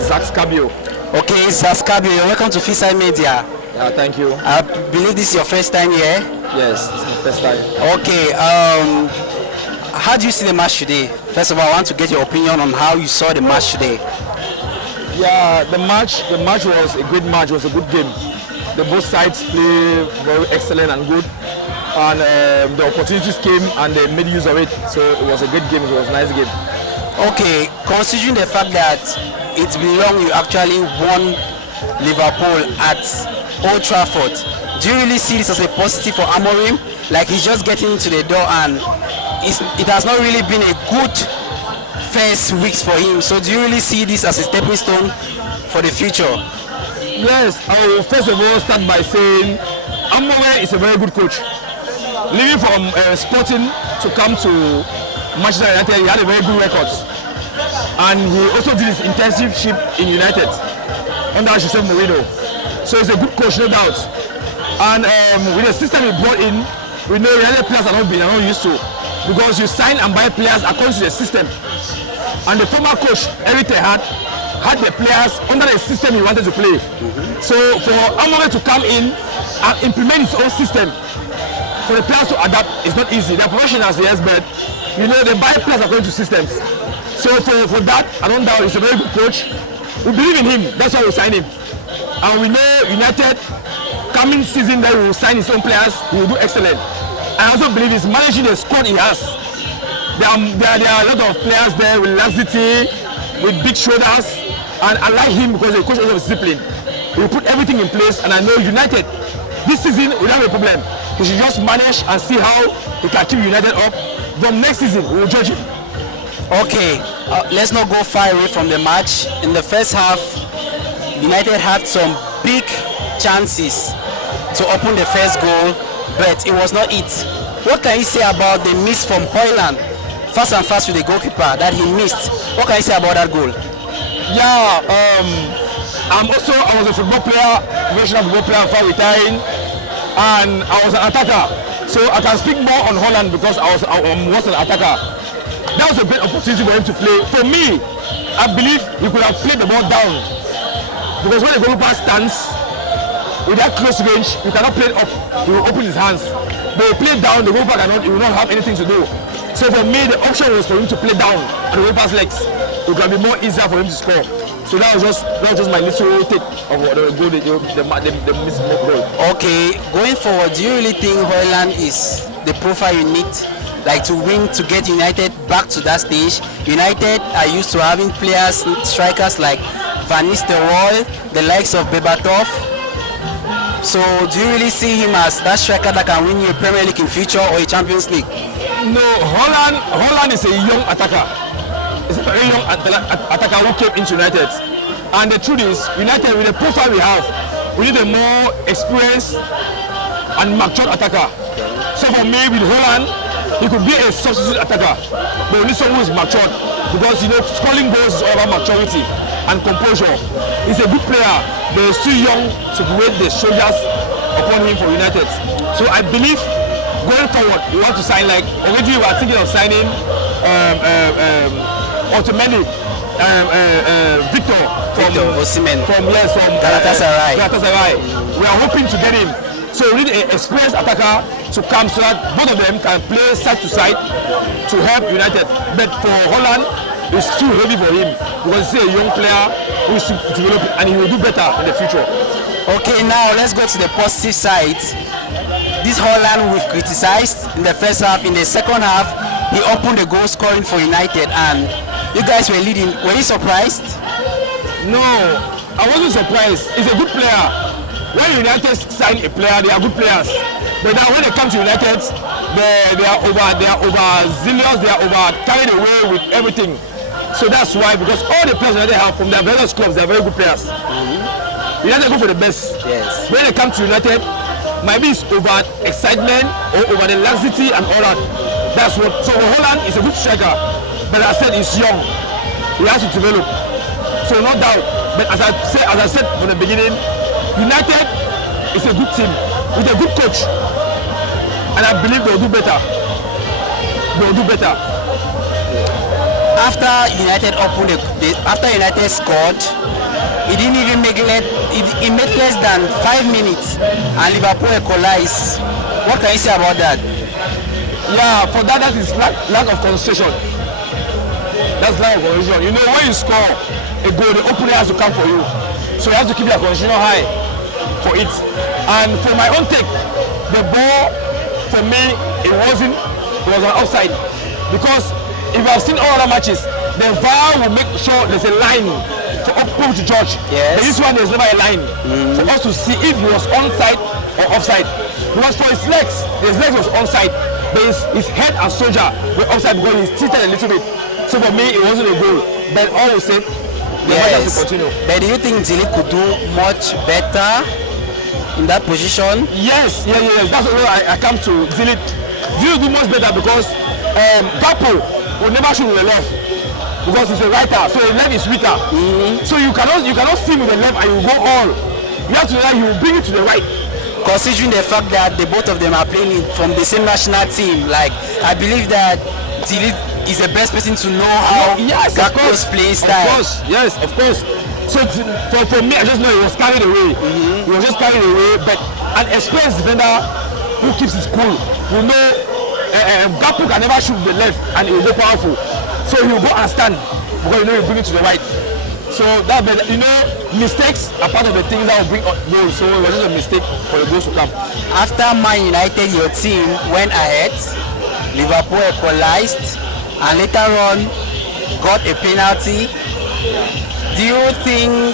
Zach Scabio. Okay, Zach Scabio, welcome to Fisai Media. Yeah, thank you. I believe this is your first time here? Yes, it's my first time. Okay, how do you see the match today? First of all, I want to get your opinion on how you saw the match today. Yeah, the match was a great match. It was a good game. Both sides play very excellent and good, and the opportunities came and they made use of it. So it was a great game. It was a nice game. Okay, considering the fact that it's been long you actually won Liverpool at Old Trafford, do you really see this as a positive for Amorim? Like he's just getting into the door and it has not really been a good first weeks for him. So do you really see this as a stepping stone for the future? Yes, I will first of all start by saying Amorim is a very good coach. Leaving from Sporting to come to Manchester United, he had a very good record. And he also did his internship in United under Jose Mourinho. So he's a good coach, no doubt. And with the system he brought in, we know United players are not used to. Because you sign and buy players according to the system. And the former coach, Eric Ten Hag, had the players under the system he wanted to play. So for Amorim to come in and implement his own system, for the players to adapt, it's not easy. They're professionals, yes, but you know they buy players according to systems. So for that, I don't doubt he's a very good coach. We believe in him, that's why we sign him. And we know United, coming season that he will sign his own players, he will do excellent. I also believe he's managing the squad he has. There are a lot of players there with laxity, with big shoulders, and I like him because the coach also discipline. He will put everything in place, and I know United this season will have a problem. He should just manage and see how he can keep United up. From next season, we will judge him. Okay, let's not go far away from the match. In the first half, United had some big chances to open the first goal, but it was not it. What can you say about the miss from Højlund, fast and fast with the goalkeeper that he missed? What can you say about that goal? Yeah, I was a football player, professional football player before retiring, and I was an attacker. So I can speak more on Højlund because I was an attacker. That was a great opportunity for him to play. For me, I believe he could have played the ball down. Because when the goalkeeper stands with that close range, you cannot play it up. He will open his hands. But he played down, the goalkeeper he will not have anything to do. So for me, the option was for him to play down on the goalkeeper's legs. It would be more easier for him to score. So that was just my little take of the goal, the missed goal. Okay, going forward, do you really think Højlund is the profile you need, like to win, to get United back to that stage? United are used to having players, strikers like Van Nistelrooy, the likes of Berbatov. So do you really see him as that striker that can win you a Premier League in future or a Champions League? No, Højlund is a young attacker. It's a very young attacker who came into United. And the truth is, United, with the profile we have, we need a more experienced and matured attacker. So for me, with Højlund, he could be a substitute attacker. But we need someone who is matured. Because, you know, scoring goals is all about maturity and composure. He's a good player, but he's too young to weight the shoulders upon him for United. So I believe, going forward, we want to sign, like, already we are thinking of signing ultimately Victor Osimhen from Galatasaray. We are hoping to get him. So we need an experienced attacker to come so that both of them can play side to side to help United. But for Højlund, it's too heavy for him because he's a young player who is developing and he will do better in the future. Okay, now let's go to the positive side. This Højlund we've criticized in the first half. In the second half, he opened the goal scoring for United and you guys were leading. Were you surprised? No, I wasn't surprised. He's a good player. When United sign a player, they are good players. But now when they come to United, they are overzealous, they are over carried away with everything. So that's why, because all the players that they have from their various clubs, they are very good players. United go for the best. Yes. When they come to United, maybe it's over excitement or over the laxity and all that. That's what. So Højlund is a good striker, but as I said, he's young. He has to develop. So no doubt. But as I said from the beginning, United is a good team with a good coach, and I believe they will do better. They will do better. after United opened after United scored, it didn't even make it made less than 5 minutes, and Liverpool equalized. What can you say about that? Yeah, for that is lack of concentration. That's lack of concentration. You know, when you score a goal, the opponent has to come for you, so you have to keep your concentration high for it. And for my own take, the ball for me it was an offside, because if you have seen all other matches, the VAR will make sure there's a line for people to judge. Yes. But this one there's never a line for us to see if he was onside or offside. Because for his legs was onside, but his head and shoulder were offside because he's tilted a little bit. So for me, it wasn't a goal. But all the same, the match has to continue. But do you think Zili could do much better in that position? Yes. That's what I come to. Zili do much better because Gakpo will never shoot with the left because he's a writer, so the left is weaker. So you cannot see with the left and you go all. You have to know that you will bring it to the right. Considering the fact that the both of them are playing from the same national team, like I believe that Zili is the best person to know how Gakpo's playing style. Of course. So for me, I just know he was carried away. He was just carried away, but an experienced defender who keeps his cool, you know, Gakpo can never shoot the left and he will go powerful. So he will go and stand because you know he bring it to the right. So that, you know, mistakes are part of the things that will bring goals. So it was just a mistake for the goals to come. After Man United, your team went ahead, Liverpool equalized, and later on got a penalty. Do you think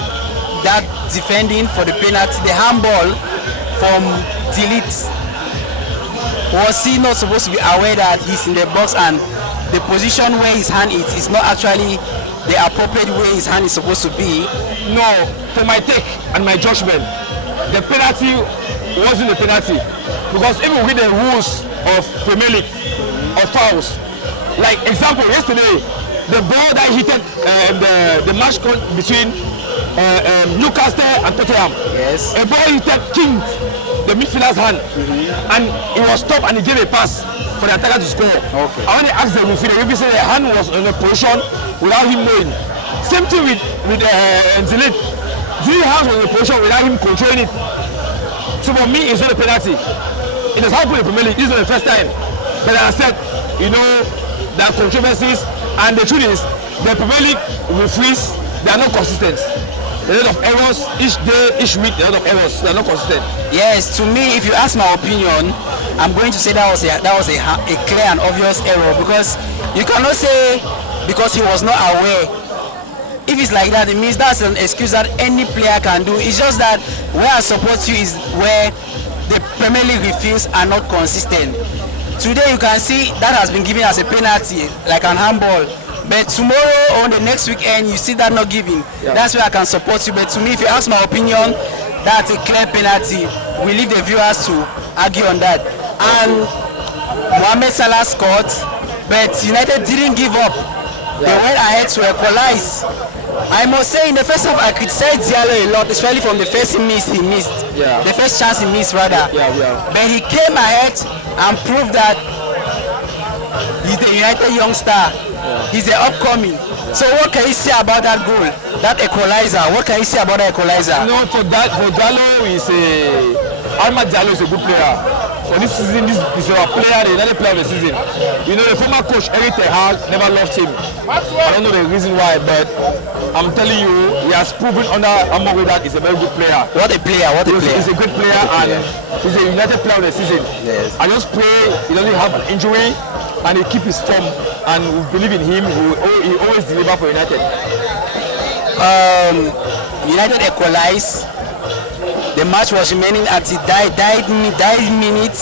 that defending for the penalty, the handball from Delete, was he not supposed to be aware that he's in the box and the position where his hand is not actually the appropriate way his hand is supposed to be? No, for my take and my judgment, the penalty wasn't a penalty, because even with the rules of Premier League of fouls, like example yesterday, the ball that hit the match between Newcastle and Tottenham, a ball hit King, the midfielder's hand, and it was stopped and he gave a pass for the attacker to score. Okay. And when they asked the referee said the hand was in a position without him knowing. Same thing with Zili. Zili's hand was in a position without him controlling it. So for me, it's not a penalty. It has happened in the Premier League. This is not the first time. But as I said, you know, there are controversies, and the truth is, the Premier League referees, they are not consistent. There are a lot of errors each day, each week. There are a lot of errors. They are not consistent. Yes, to me, if you ask my opinion, I'm going to say that was a clear and obvious error, because you cannot say because he was not aware. If it's like that, it means that's an excuse that any player can do. It's just that where I support you is where the Premier League referees are not consistent. Today you can see that has been given as a penalty, like an handball. But tomorrow or the next weekend, you see that not giving. Yeah. That's where I can support you. But to me, if you ask my opinion, that's a clear penalty. We leave the viewers to argue on that. And Mohamed Salah scored, but United didn't give up. They went ahead to equalize. I must say, in the first half, I criticized Diallo a lot, especially from the first he missed. The first chance he missed, rather. But he came ahead and proved that he's the United youngster. He's the upcoming. So what can you say about that goal, that equalizer? What can you say about that equalizer? You know, for Diallo, Ahmad Diallo is a good player. For this season, this is our player, the United player of the season. You know, the former coach Eric Ten Hag never loved him. I don't know the reason why, but I'm telling you, he has proven under Amorim that he's a very good player. What a player! He's a good player, and he's a United player of the season. Yes. I just pray he doesn't have an injury and he keep his form, and we believe in him. He always deliver for United. United equalized. The match was remaining at the died minute.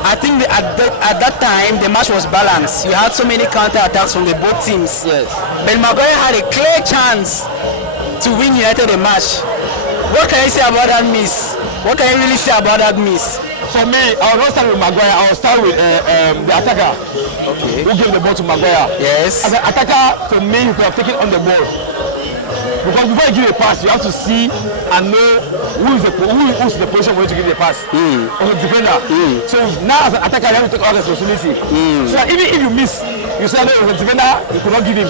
I think at that time the match was balanced. You had so many counter attacks from the both teams. Yes. But Maguire had a clear chance to win United the match. What can you say about that miss? What can you really say about that miss? For me, I will not start with Maguire. I will start with the attacker. Okay. Who gave the ball to Maguire? Yes. As an attacker, for me, he could have taken on the ball. Because before you give a pass, you have to see and know who's the position for you to give the pass. As a defender. So now as an attacker, you have to take all the responsibility. So that even if you miss, You said no, it was a defender, he could not give him.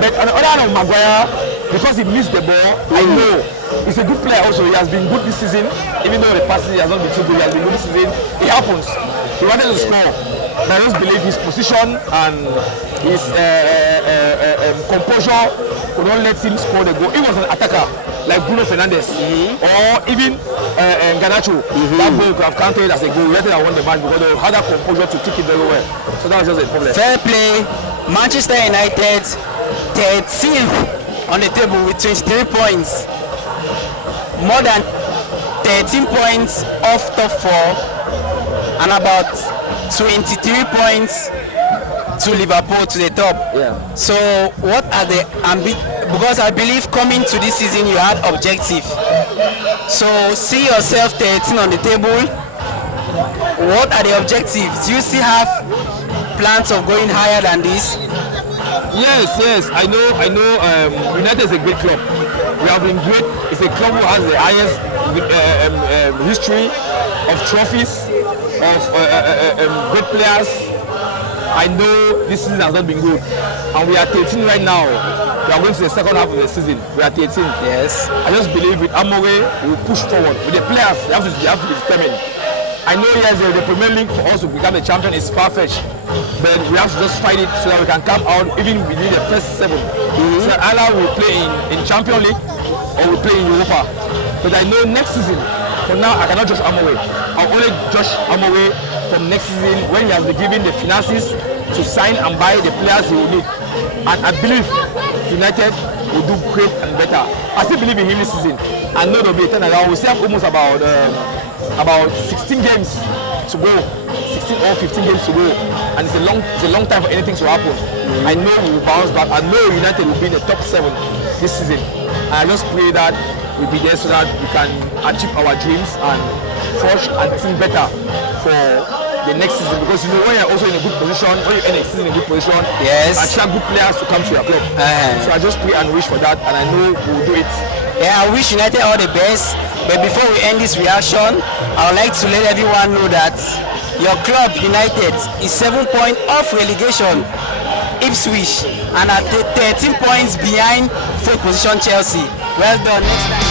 But on the other hand of Maguire, because he missed the ball, I know he's a good player also. He has been good this season, even though the passes he has not been too good. He has been good this season. It happens. He wanted to score. But I just believe his position and his composure could not let him score the goal. He was an attacker like Bruno Fernandes or even Garnacho. That goal could have counted as a goal. United have won the match because they had that composure to kick it very well. So that was just a problem. Fair play. Manchester United 13th on the table with 23 points. More than 13 points off top 4 and about 23 points to Liverpool to the top. Yeah. So what are the because I believe coming to this season you had objective. So see yourself 13 on the table. What are the objectives? Do you still have plans of going higher than this? Yes. I know. United is a great club. We have been great. It's a club who has the highest history of trophies, of great players. I know this season has not been good, and we are 13 right now. We are going to the second half of the season. We are 13. Yes. I just believe with Amorim we will push forward. With the players, they have to be determined. I know yes, the Premier League for us to become a champion is far-fetched, but we have to just fight it so that we can come out even within the first 7. So either we play in Champions League or we play in Europa. But I know next season, for now, I cannot judge Amorim. I'll only judge Amorim from next season when he has been given the finances to sign and buy the players he will need. And I believe United will do great and better. I still believe in him this season. I know there will be a turnaround. We still have almost about 16 games to go, 16 or 15 games to go, and it's a long time for anything to happen. I know we will bounce back. I know United will be in the top 7 this season. And I just pray that we'll be there so that we can achieve our dreams and forge and think better for the next season, because you know when you're also in a good position, when you end a season in a good position, yes, attract good players to come to your club. So I just pray and wish for that, and I know we'll do it. Yeah, I wish United all the best. But before we end this reaction, I would like to let everyone know that your club United is 7 points off relegation, Ipswich, and at 13 points behind 4th position Chelsea. Well done. Next time.